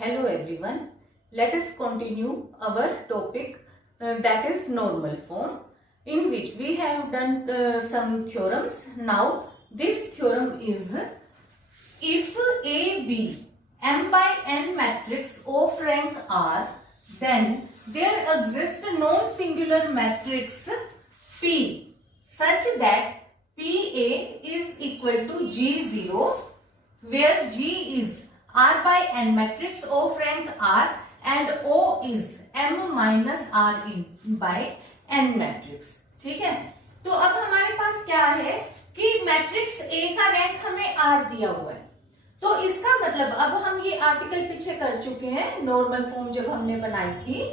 Hello everyone. Let us continue our topic that is normal form, in which we have done some theorems. Now this theorem is, if A, B, m by n matrix of rank R, then there exists non-singular matrix P such that PA is equal to G0, where G is R by n matrix of rank R and O is m minus R in by n matrix. ठीक है, तो अब हमारे पास क्या है कि matrix A का rank हमें R दिया हुआ है. तो इसका मतलब अब हम ये आर्टिकल पीछे कर चुके हैं, नॉर्मल फॉर्म जब हमने बनाई थी.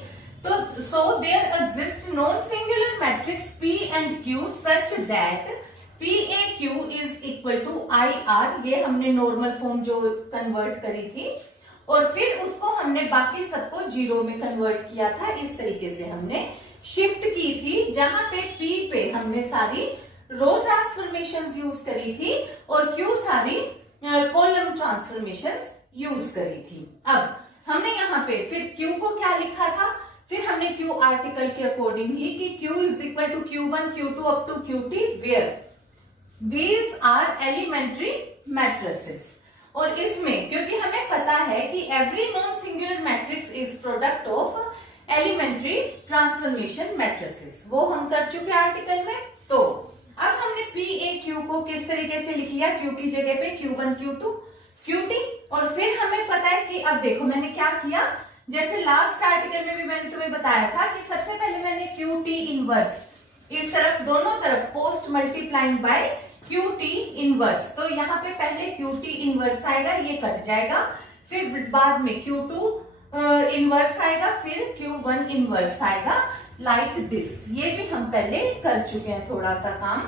तो so there exist non singular matrix P and Q such that PAQ is equal to IR. ये हमने नॉर्मल फॉर्म जो कन्वर्ट करी थी और फिर उसको हमने बाकी सबको जीरो में कन्वर्ट किया था. इस तरीके से हमने शिफ्ट की थी, जहां पे P पे हमने सारी रो ट्रांसफॉर्मेशंस यूज करी थी और Q सारी कॉलम ट्रांसफॉर्मेशंस यूज करी थी. अब हमने यहाँ पे फिर Q को क्या लिखा था, फिर हमने Q आर्टिकल के अकॉर्डिंग ही कि Q is equal to Q1 Q2 up to Qt where These are elementary matrices. और इसमें क्योंकि हमें पता है कि every non-singular matrix is product of elementary transformation matrices, वो हम कर चुके आर्टिकल में. तो अब हमने PAQ को किस तरीके से लिख लिया, Q की जगह पे Q1 Q2 Qt. और फिर हमें पता है कि अब देखो मैंने क्या किया, जैसे लास्ट आर्टिकल में भी मैंने तुम्हें बताया था कि सबसे पहले मैंने Qt इनवर्स इस तरफ दोनों तरफ post multiplying by Qt inverse. तो यहाँ पे पहले Qt इनवर्स आएगा, ये कट जाएगा, फिर बाद में Q2 इनवर्स आएगा, फिर Q1 इनवर्स आएगा, लाइक दिस. ये भी हम पहले कर चुके हैं थोड़ा सा काम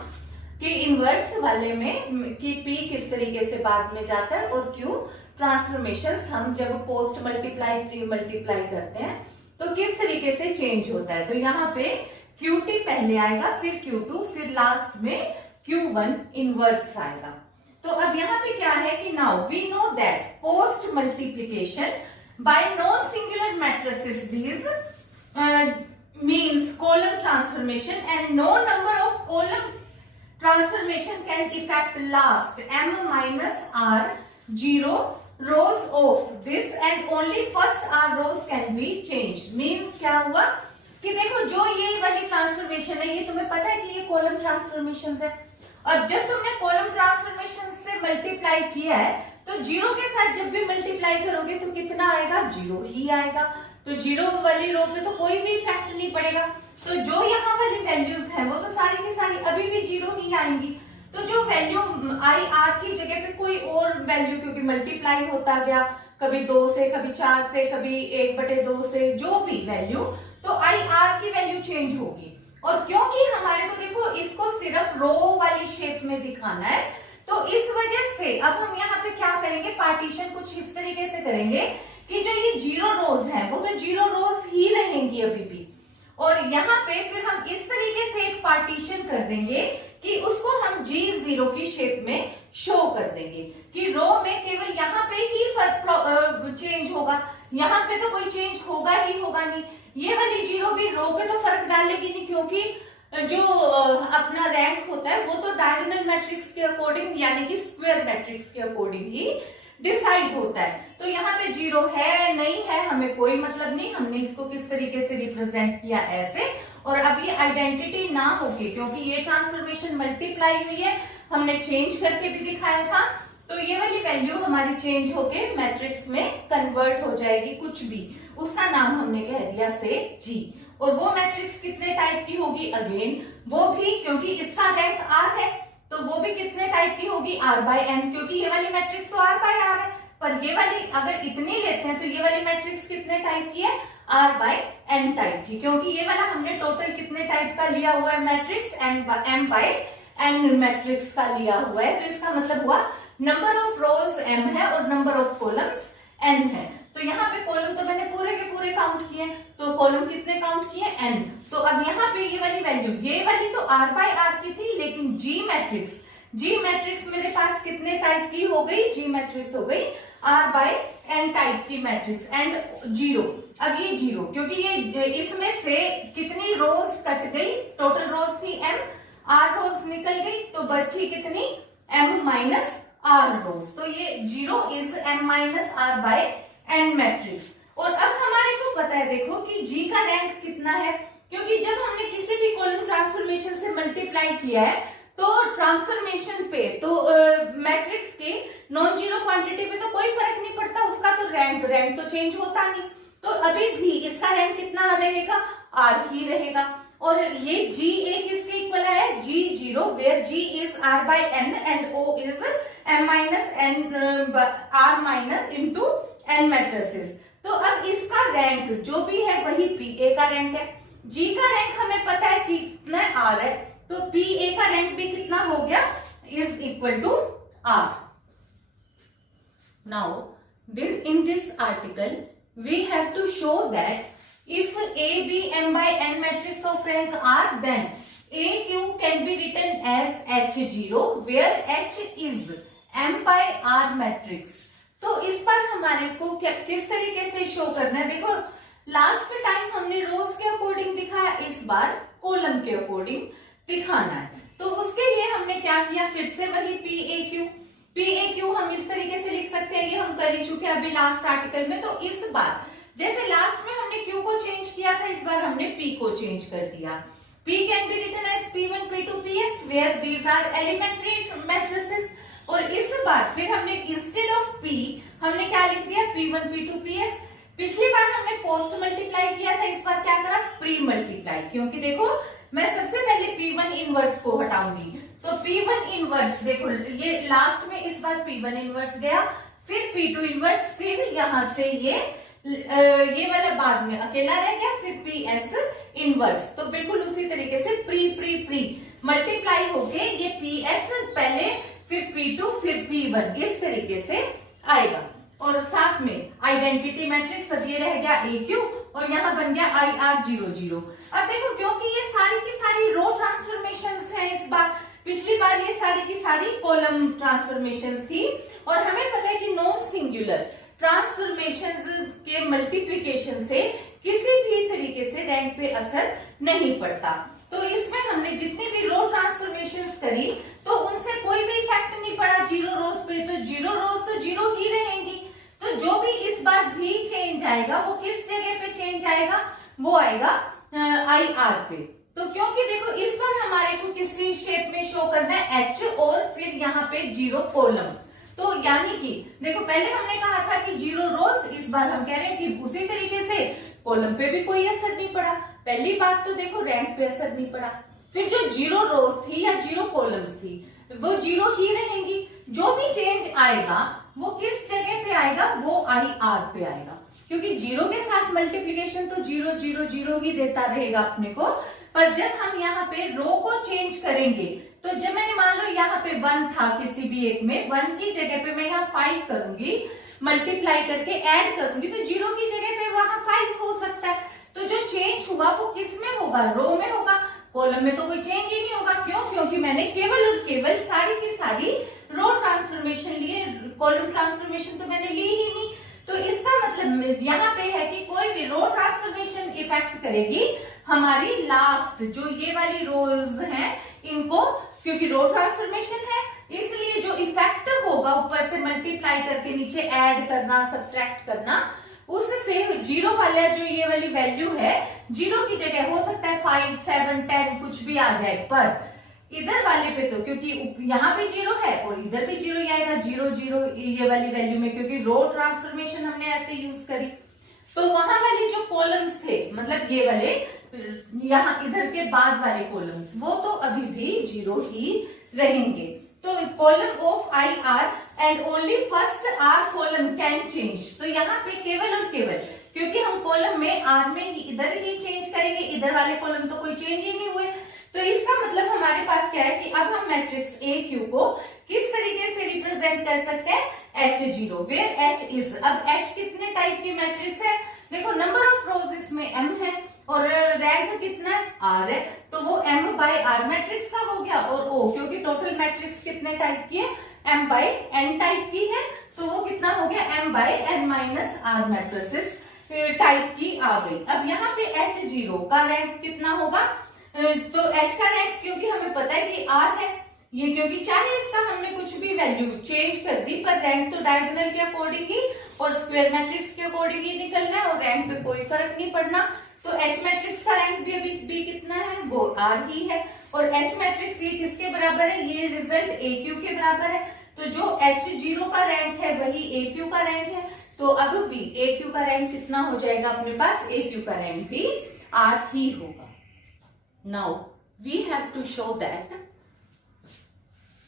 कि इनवर्स वाले में कि P किस तरीके से बाद में जाता है और Q ट्रांसफॉर्मेशंस हम जब पोस्ट मल्टीप्लाई प्री मल्टीप्लाई करते हैं तो किस तरीके से चेंज होता है. तो यहाँ पे Qt पहले आएगा, फिर Q2, फिर लास्ट में Q1 इनवर्स आएगा. तो अब यहाँ पे क्या है कि now we know that post multiplication by non singular matrices these means column transformation and no number of column transformation can effect last m minus R 0 rows of this and only first R rows can be changed. Means क्या हुआ कि देखो जो ये वाली transformation है, ये तुम्हें पता है कि ये कॉलम ट्रांसफॉर्मेशन है. और जब तुमने कॉलम ट्रांसफॉर्मेशन से मल्टीप्लाई किया है तो जीरो के साथ जब भी मल्टीप्लाई करोगे तो कितना आएगा, जीरो ही आएगा. तो जीरो वाली रो पे तो कोई भी इफेक्ट नहीं पड़ेगा. तो जो यहाँ वाली वैल्यूज है वो तो सारी की सारी अभी भी जीरो ही आएंगी. तो जो वैल्यू IR की जगह पे कोई और वैल्यू, क्योंकि मल्टीप्लाई होता गया कभी 2 से, कभी 4 से, कभी 1/2 से, जो भी वैल्यू, तो IR की वैल्यू चेंज होगी. और क्योंकि हमारे को देखो इसको सिर्फ रो वाली शेप में दिखाना है, तो इस वजह से अब हम यहाँ पे क्या करेंगे, पार्टीशन कुछ इस तरीके से करेंगे कि जो ये 0 रोज है वो तो 0 रोज ही रहेंगी अभी भी. और यहाँ पे फिर हम इस तरीके से एक पार्टीशन कर देंगे कि उसको हम G0 की शेप में शो कर देंगे कि रो में केवल यहाँ पे ही फर्क चेंज होगा, यहाँ पे तो कोई चेंज होगा ही होगा नहीं. ये वाली जीरो भी रो पे तो फर्क डालेगी नहीं, क्योंकि जो अपना रैंक होता है वो तो डायगोनल मैट्रिक्स के अकॉर्डिंग यानी कि स्क्वायर मैट्रिक्स के अकॉर्डिंग ही डिसाइड होता है. तो यहाँ पे जीरो है नहीं है हमें कोई मतलब नहीं, हमने इसको किस तरीके से रिप्रेजेंट किया ऐसे. और अब ये आइडेंटिटी ना होगी क्योंकि ये ट्रांसफॉर्मेशन मल्टीप्लाई हुई है, हमने चेंज करके भी दिखाया था, तो ये वाली वैल्यू हमारी चेंज होके मैट्रिक्स में कन्वर्ट हो जाएगी. कुछ भी उसका नाम हमने कह दिया से G. और वो मैट्रिक्स कितने टाइप की होगी, अगेन वो भी क्योंकि इसका रैंक R है तो वो भी कितने टाइप की होगी, R by n, क्योंकि ये वाली मैट्रिक्स तो R by R है. पर ये वाली अगर इतनी लेते हैं तो ये वाली मैट्रिक्स कितने टाइप की है, R by n टाइप की, क्योंकि ये वाला हमने टोटल कितने टाइप का लिया हुआ है matrix, m by n matrix का लिया हुआ है. तो इसका मतलब हुआ नंबर ऑफ रोज m है और नंबर ऑफ कॉलम्स n है. तो यहाँ पे कॉलम तो मैंने पूरे के पूरे काउंट किए, तो कॉलम कितने काउंट किए, n. तो अब यहाँ पे ये वाली वैल्यू, ये वाली तो R by R की थी, लेकिन G मैट्रिक्स मेरे पास कितने टाइप की हो गई, G मैट्रिक्स हो गई R by N टाइप की मैट्रिक्स एंड 0। अब ये 0 क्योंकि ये इसमें से कितनी रोज कट गई, टोटल रोज थी m, r रोज निकल गई तो बची कितनी m माइनस r रोज। तो ये 0 is m minus r by n matrix. और अब हमारे को पता है देखो कि G का रैंक कितना है, क्योंकि जब हमने किसी भी कॉलम ट्रांसफॉर्मेशन से मल्टीप्लाई किया है तो ट्रांसफॉर्मेशन पे तो मैट्रिक्स के नॉन जीरो क्वांटिटी पे तो कोई फर्क नहीं पड़ता, उसका तो रैंक तो चेंज होता नहीं। तो अभी भी इसका रैंक कितना रहेगा, r ही रहेगा। और ये G एक इसके इक्वल है G0 where G is R by N and O is M minus N R minus into N matrices. तो अब इसका रैंक जो भी है वही PA का रैंक है। G का रैंक हमें पता है कि कितना R है, तो PA का रैंक भी कितना हो गया, is equal to R। Now in this article we have to show that if A be M by N matrix of rank R, then AQ can be written as H0 where H is M by R matrix। तो इस पर हमारे को किस तरीके से show करना है, देखो लास्ट टाइम हमने रोज के अकॉर्डिंग दिखाया, इस बार कॉलम के अकॉर्डिंग दिखाना है। तो उसके लिए हमने क्या किया, फिर से वही PAQ हम इस तरीके से लिख सकते हैं, ये हम कर ही चुके हैं अभी लास्ट आर्टिकल में। तो इस बार जैसे लास्ट में हमने Q को चेंज किया था, इस बार हमने P को चेंज कर दिया। P can be written as P1 P2 PS where these are elementary matrices। और इस बार फिर हमने इंस्टेड ऑफ P हमने क्या लिख दिया, P1 P2 PS। पिछली बार हमने पोस्ट मल्टीप्लाई किया था, इस बार क्या करा, प्री मल्टीप्लाई, क्योंकि देखो मैं सबसे पहले P1 इनवर्स को हटाऊंगी। तो P1 इनवर्स देखो ये लास्ट में इस बार P1 इनवर्स गया, फिर P2 इनवर्स, फिर यहां से ये वाला बाद में अकेला रह गया, फिर PS इनवर्स। तो बिल्कुल उसी तरीके से प्री मल्टीप्लाई होके ये PS पहले, फिर P2, फिर P1 इस तरीके से आएगा। और साथ में आइडेंटिटी मैट्रिक्स, अब ये रह गया AQ और यहाँ बन गया IR00। अब देखो क्योंकि ये सारी की सारी रो ट्रांसफॉर्मेशंस हैं इस बार, पिछली बार ये सारी की सारी कॉलम ट्रांसफॉर्मेशंस थी, और हमें पता है कि नॉन सिंगुलर ट्रांसफॉर्मेशंस के मल्टीप्लिकेशन से किसी भी तरीके से रैंक पे असर नहीं पड़ता। तो इसमें हमने जितनी भी रो ट्रांसफॉर्मेशंस करी तो उनसे कोई भी इफेक्ट नहीं पड़ा जीरो रोज पे, तो जीरो रोज तो जीरो ही रहेंगी। तो जो भी इस बार भी चेंज आएगा वो किस जगह पे चेंज आएगा, वो आएगा IR पे। तो क्योंकि देखो इस बार हमारे को किसी शेप में शो करना है H और फिर यहाँ पे जीरो कॉलम। तो यानी कि देखो पहले हमने कहा था कि जीरो रोज, इस बार हम कह रहे हैं कि उसी तरीके से कॉलम पे भी कोई असर नहीं पड़ा। पहली बात तो देखो रैंक पे असर नहीं पड़ा, फिर जो जीरो रोज थी या जीरो कॉलम्स थी वो जीरो ही रहेंगी। जो भी चेंज आएगा वो किस जगह पे आएगा, वो IR पे आएगा, क्योंकि जीरो के साथ मल्टीप्लीकेशन तो जीरो जीरो जीरो ही देता रहेगा अपने को। पर जब हम यहाँ पे रो को चेंज करेंगे, तो जब मैंने मान लो यहाँ पे 1 था किसी भी एक में, 1 की जगह पे मैं यहाँ 5 करूंगी, मल्टीप्लाई करके ऐड करूंगी, तो जीरो की जगह पे वहां 5 हो सकता है। तो जो चेंज हुआ वो किस में होगा, रो में होगा, कॉलम में तो कोई चेंज ही नहीं होगा। क्यों, क्योंकि मैंने केवल और केवल सारी की सारी रो ट्रांसफॉर्मेशन लिए, कॉलम ट्रांसफॉर्मेशन तो मैंने ली ही नहीं। तो इसका मतलब यहाँ पे है कि कोई भी रो ट्रांसफॉर्मेशन इफेक्ट करेगी हमारी लास्ट जो ये वाली रोज हैं इनको, क्योंकि रो ट्रांसफॉर्मेशन है इसलिए जो इफेक्ट होगा ऊपर से मल्टीप्लाई करके नीचे ऐड करना, सब्ट्रैक्ट करना, उससे जीरो वाला जो ये वाली वैल्यू है, जीरो की जगह हो सकता है 5, 7, 10 कुछ भी आ जाए, पर इधर वाले पे तो क्योंकि यहाँ पे जीरो है और इधर भी जीरो ही आएगा, जीरो जीरो ये वाली वैल्यू में, क्योंकि रो ट्रांसफॉर्मेशन हमने ऐसे यूज करी। तो वहां वाले जो कॉलम्स थे, मतलब ये वाले यहाँ इधर के बाद वाले कॉलम्स, वो तो अभी भी जीरो ही रहेंगे। तो column of IR and only first R column can change. तो यहाँ पे केवल और केवल क्योंकि हम कॉलम में R में ही इधर ही चेंज करेंगे, इधर वाले कॉलम तो कोई चेंज ही नहीं हुए। तो इसका मतलब हमारे पास क्या है कि अब हम मैट्रिक्स AQ को किस तरीके से रिप्रेजेंट कर सकते हैं, H0 वेयर H इज। अब H कितने टाइप की मैट्रिक्स है, देखो नंबर ऑफ रोज इसमें M है और रैंक कितना है, R है, तो वो M by R मैट्रिक्स का हो गया। और O क्योंकि टोटल मैट्रिक्स कितने टाइप की है, m by n टाइप की है, तो वो कितना हो गया m by n minus r matrices type की आ गई। अब यहाँ पे H0 का रैंक कितना होगा, तो H का रैंक क्योंकि हमें पता है कि R है, ये क्योंकि चाहे इसका हमने कुछ भी वैल्यू चेंज कर दी पर रैंक तो डायगोनल के अकॉर्डिंग ही और स्क्वायर मैट्रिक्स के अकॉर्डिंग ही निकलना है और रैंक पे कोई फर्क नहीं पड़ना। तो H मैट्रिक्स का रैंक भी अभी भी कितना है, वो R ही है। और H मैट्रिक्स ये किसके बराबर है, ये रिजल्ट AQ के बराबर है। तो जो H0 का रैंक है वही AQ का रैंक है। तो अब भी AQ का रैंक कितना हो जाएगा अपने पास, AQ का रैंक भी R ही होगा। Now we have to show that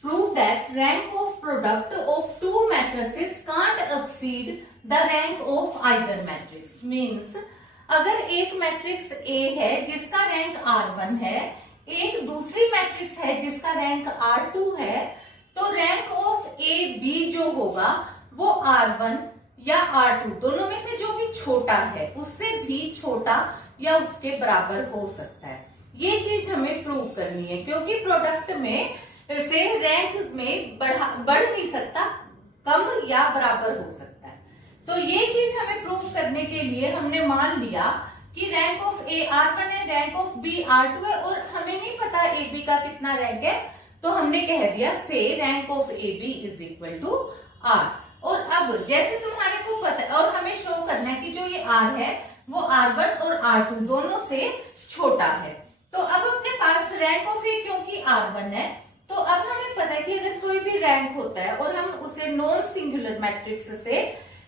prove that rank of product of two matrices can't exceed the rank of either matrix। means अगर एक मैट्रिक्स A है जिसका रैंक R1 है, एक दूसरी मैट्रिक्स है जिसका रैंक R2 है, तो रैंक ऑफ A B जो होगा वो R1 या R2 दोनों में से जो भी छोटा है उससे भी छोटा या उसके बराबर हो सकता है। ये चीज हमें प्रूव करनी है क्योंकि प्रोडक्ट में से रैंक में बढ़ नहीं सकता, कम या बराबर हो सकता है। तो ये चीज हमें प्रूव करने के लिए हमने मान लिया कि रैंक ऑफ A R1 है, रैंक ऑफ B R2 है और हमें नहीं पता AB का कितना रैंक है, तो हमने कह दिया से rank of AB is equal to R। और अब जैसे तुम्हारे को पता है और हमें शो करना है कि जो ये R है वो R1 और R2 दोनों से छोटा है। तो अब अपने पास रैंक ऑफ A क्योंकि R1 है, तो अब हमें पता है कि अगर कोई भी रैंक होता है और हम उसे नॉन सिंगुलर मैट्रिक्स से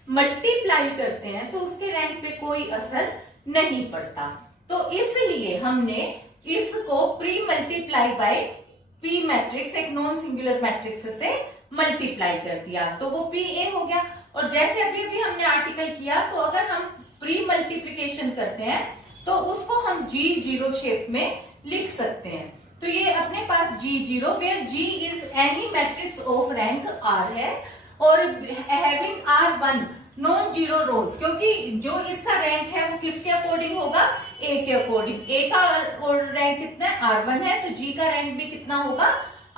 मल्टीप्लाई करते हैं तो उसके रैंक पे कोई असर नहीं पड़ता। तो इसलिए हमने इसको pre multiply by P matrix एक नॉन सिंगुलर मैट्रिक्स से मल्टीप्लाई कर दिया, तो वो PA हो गया। और जैसे अभी अभी हमने आर्टिकल किया, तो अगर हम प्री मल्टीप्लीकेशन करते हैं तो उसको हम G0 शेप में लिख सकते हैं। तो ये अपने पास G0 where G is any matrix of rank R है और हैविंग R1 नॉन जीरो रोज, क्योंकि जो इसका रैंक है वो किसके अकॉर्डिंग होगा, A के अकॉर्डिंग। A का रैंक कितना है, R1 है, तो G का रैंक भी कितना होगा,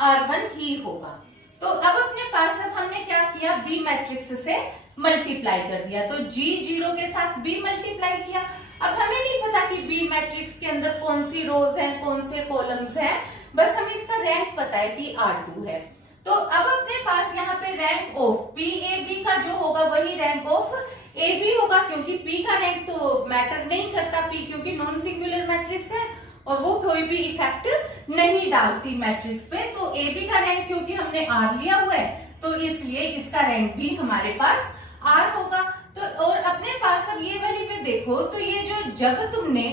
R1 ही होगा। तो अब अपने पास अब हमने क्या किया, B मैट्रिक्स से मल्टीप्लाई कर दिया, तो G0 के साथ B मल्टीप्लाई किया। अब हमें नहीं पता कि B मैट्रिक्स के अंदर कौन सी रोज है, कौन से कॉलम्स हैं, बस हमें इसका रैंक पता है कि R2 है। तो अब अपने पास यहाँ पे रैंक ऑफ PAB का जो होगा वही रैंक ऑफ AB होगा, क्योंकि P का रैंक तो मैटर नहीं करता, P क्योंकि नॉन सिंगुलर मैट्रिक्स है और वो कोई भी इफेक्ट नहीं डालती मैट्रिक्स पे। तो AB का रैंक क्योंकि हमने R लिया हुआ है तो इसलिए इसका रैंक भी हमारे पास R होगा। तो और अपने पास अब ये वाली पे देखो, तो ये जो जब तुमने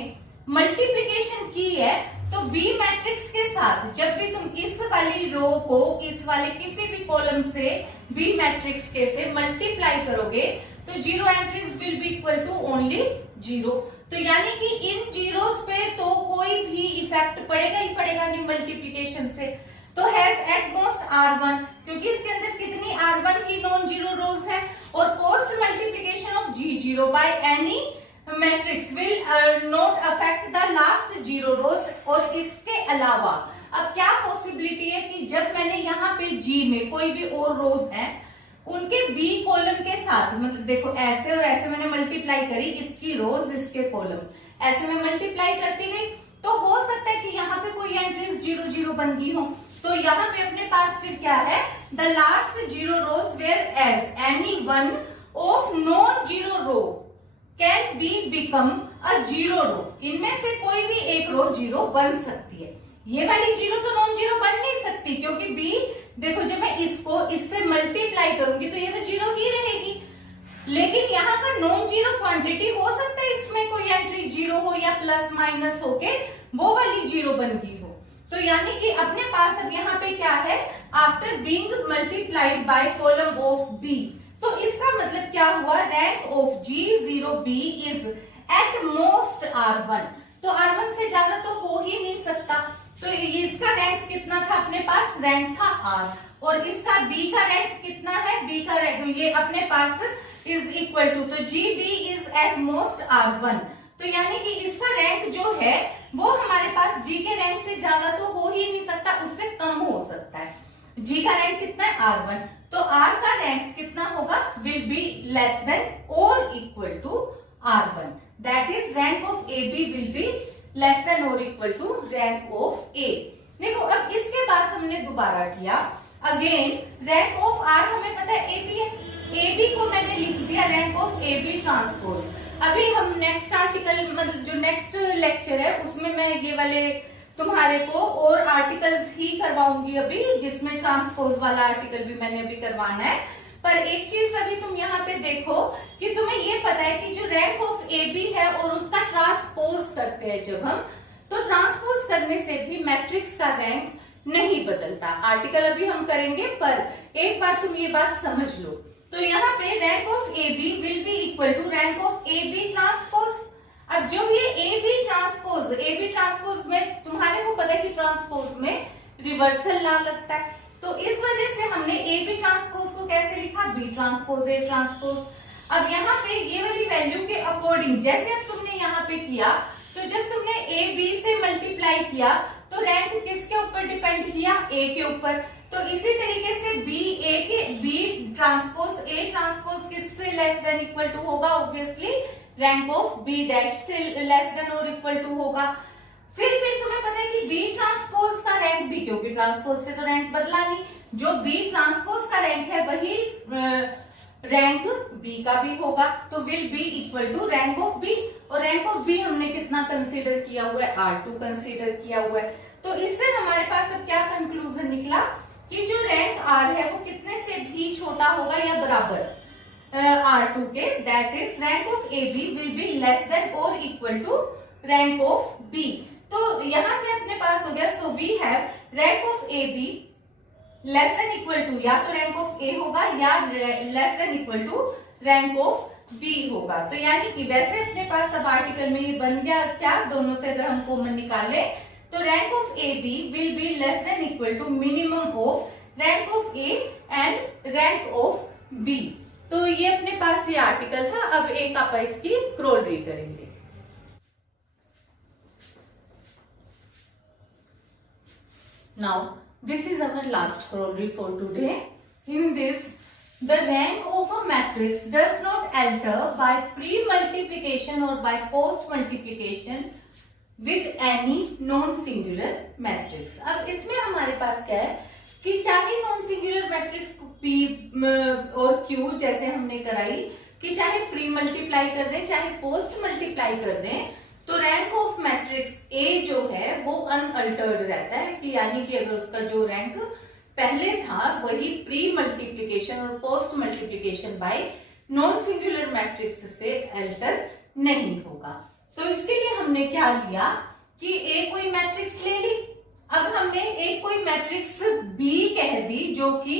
मल्टीप्लिकेशन की है तो B मैट्रिक्स के साथ जब भी तुम इस वाली रो को इस वाले किसी भी कॉलम से B मैट्रिक्स के से मल्टीप्लाई करोगे तो zero entries will be equal to only zero. तो यानी कि इन जीरोस पे तो कोई भी इफेक्ट पड़ेगा ही पड़ेगा नहीं मल्टीप्लिकेशन से। तो हैज एट मोस्ट R1, क्योंकि इसके अंदर कितनी R1 की नॉन जीरो रोज है, और post multiplication of G0 by any matrix will not affect the last zero रोज। और इसके अलावा अब क्या पॉसिबिलिटी है कि जब मैंने यहाँ पे G में कोई भी और रोज है उनके B कॉलम के साथ, मतलब देखो ऐसे और ऐसे मैंने मल्टीप्लाई करी, इसकी रोज इसके कॉलम ऐसे में मल्टीप्लाई करती गई, तो हो सकता है कि यहाँ पे कोई एंट्रीज 0 0 बन गई हो। तो यहाँ पे अपने पास फिर क्या है, the last zero rows whereas any one of non zero row can be become a zero row. इनमें से कोई भी एक रो जीरो बन सकती है। ये वाली जीरो तो नॉन जीरो बन नहीं सकती, क्योंकि बी देखो जब मैं इसको इससे मल्टीप्लाई करूंगी तो ये तो जीरो ही रहेगी। लेकिन यहाँ का नॉन जीरो क्वांटिटी हो सकता है इसमें कोई एंट्री जीरो हो या प्लस माइनस होके वो वाली जीरो बन गई हो। तो यानी कि अपने पास अब यहाँ पे क्या है, after being multiplied by column of बी, तो इसका मतलब क्या हुआ, rank of G0B is at most R1। तो R1 से ज्यादा तो हो ही नहीं सकता। तो इसका रैंक कितना था, अपने पास रैंक था R, और इसका B का रैंक कितना है, B का रैंक ये अपने पास इज इक्वल टू, तो GB is at most R1। तो यानी कि इसका रैंक जो है वो हमारे पास G के रैंक से ज्यादा तो हो ही नहीं सकता, उससे कम हो सकता है। G का रैंक कितना है R1, तो R का रैंक कितना होगा, विल बी लेस देन और equal to R1, that is rank of AB will be less than और equal to rank of A। देखो अब इसके बाद हमने दोबारा किया, अगेन रैंक ऑफ R हमें पता है AB है, AB को मैंने लिख दिया रैंक ऑफ AB ट्रांसपोज। अभी हम नेक्स्ट आर्टिकल मतलब जो नेक्स्ट लेक्चर है उसमें मैं ये वाले तुम्हारे को और आर्टिकल्स ही करवाऊंगी अभी, जिसमें ट्रांसपोज वाला आर्टिकल भी मैंने अभी करवाना है। पर एक चीज अभी तुम यहाँ पे देखो कि तुम्हें ये पता है कि जो रैंक ऑफ AB है और उसका ट्रांसपोज करते हैं जब हम, तो ट्रांसपोज करने से भी मैट्रिक्स का रैंक नहीं बदलता। आर्टिकल अभी हम करेंगे, पर एक बार तुम ये बात समझ लो। तो यहाँ पे rank of AB will be equal to rank of AB transpose. अब जो ये AB ट्रांसपोज में तुम्हारे को पता है कि ट्रांसपोज में रिवर्सल लॉ लगता है, तो इस वजह से हमने AB ट्रांसपोज को कैसे लिखा, B ट्रांसपोज A ट्रांसपोज। अब यहाँ पे ये वाली वैल्यू के अकॉर्डिंग जैसे अब तुमने यहाँ पे किया, तो जब तुमने AB से मल्टीप्लाई किया तो रैंक किसके ऊपर डिपेंड किया, A के ऊपर। तो इसी तरीके से B ट्रांसपोज A ट्रांसपोज किससे लेस देन इक्वल टू होगा, obviously rank of B dash से लेस देन और इक्वल टू होगा। फिर तुम्हें पता है कि B ट्रांसपोज का रैंक भी, क्योंकि ट्रांसपोज से तो रैंक बदला नहीं, जो B ट्रांसपोज का रैंक है वही रैंक B का भी होगा, तो will be equal to rank of B। और रैंक ऑफ B हमने कितना कंसीडर किया हुआ है, R2 कंसीडर किया हुआ है। तो इससे हमारे पास अब क्या कंक्लूजन निकला कि जो रैंक R है वो कितने से भी छोटा होगा या बराबर R2 के, that is rank of AB will be less than और equal to rank of B। तो यहां से अपने पास हो गया, so we have rank of AB less than equal to या तो रैंक ऑफ A होगा या less than equal to rank of B होगा। तो यानी कि वैसे अपने पास सब आर्टिकल में ये बन गया क्या, दोनों से अगर हम कॉमन निकाले तो rank of AB will be less than equal to minimum of rank of A and rank of B। तो ये अपने पास ये आर्टिकल था। अब एक आप इसकी क्रोलरी करेंगे। Now this is our last corollary for today. In this, the rank of a matrix does not alter by pre-multiplication or by post-multiplication with any non-singular matrix. अब इसमें हमारे पास क्या है कि चाहे नॉन सिंगुलर मैट्रिक्स P और Q जैसे हमने कराई, कि चाहे प्री मल्टीप्लाई कर दें चाहे पोस्ट मल्टीप्लाई कर दें, तो रैंक ऑफ मैट्रिक्स A जो है वो अनअल्टर्ड रहता है, कि यानी कि अगर उसका जो रैंक पहले था वही प्री मल्टीप्लिकेशन और post multiplication bye non singular matrix से अल्टर नहीं होगा। तो इसके लिए हमने क्या लिया कि A कोई मैट्रिक्स ले ली, अब हमने एक कोई मैट्रिक्स B कह दी जो कि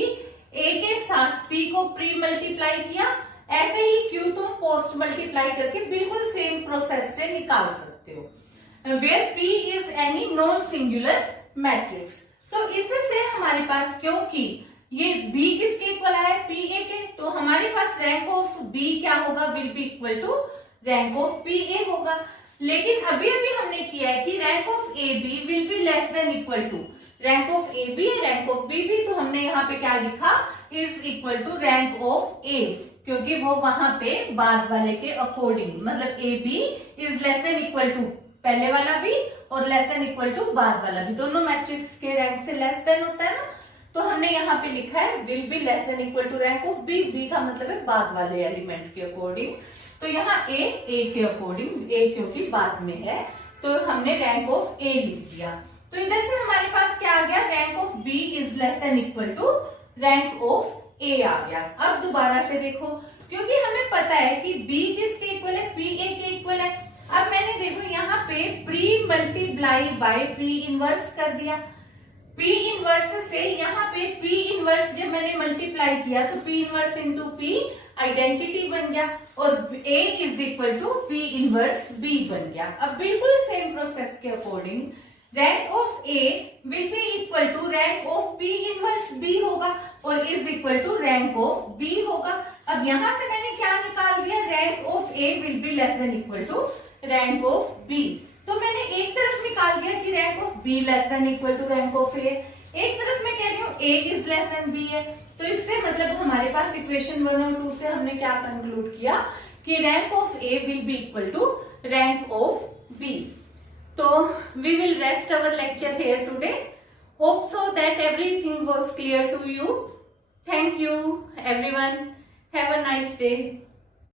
A के साथ P को प्री मल्टीप्लाई किया, ऐसे ही Q तुम पोस्ट मल्टीप्लाई करके बिल्कुल सेम प्रोसेस से निकाल सकते हो, where P is any non singular matrix. तो इससे हमारे पास, क्योंकि ये B किसके इक्वल आया, PA के, तो हमारे पास रैंक ऑफ B क्या होगा, will be equal to rank of PA होगा। लेकिन अभी हमने किया है कि rank of AB will be less than equal to rank of AB rank of BB, तो हमने यहाँ पे क्या लिखा, is equal to rank of A, क्योंकि वो वहां पे बाद वाले के अकॉर्डिंग, मतलब AB is less than equal to पहले वाला भी और लेस देन इक्वल टू बाद वाला भी, दोनों मैट्रिक्स के रैंक से लेस देन होता है ना, तो हमने यहाँ पे लिखा है will be less than equal to rank of B। B का मतलब है बाद वाले एलिमेंट के अकॉर्डिंग, तो यहाँ A के अकॉर्डिंग, A क्योंकि बाद में है तो हमने रैंक ऑफ A लिख दिया। तो इधर से हमारे पास क्या आ गया, rank of B is less than equal to rank of A आ गया। अब दोबारा से देखो, क्योंकि हमें पता है कि B किसके इक्वल है, PA के इक्वल है। अब मैंने देखो यहाँ पे pre multiply by P inverse कर दिया, P इनवर्स से यहाँ पे P इनवर्स जब मैंने मल्टीप्लाई किया तो P inverse into P identity बन गया और A is equal to P inverse B बन गया। अब बिल्कुल सेम प्रोसेस के according rank of A will be equal to rank of P inverse B होगा और is equal to rank of B होगा। अब यहां से मैंने क्या निकाल दिया, rank of A will be less than equal to rank of B। तो मैंने एक तरफ निकाल दिया कि rank of B less than equal to rank of A, एक तरफ मैं कह रही हूँ A is less than B है, तो इससे मतलब हमारे पास इक्वेशन 1 और 2 से हमने क्या कंक्लूड किया कि rank of A will be equal to rank of B. तो we will rest our lecture here today. Hope so that everything was clear to you. Thank you everyone. Have a nice day.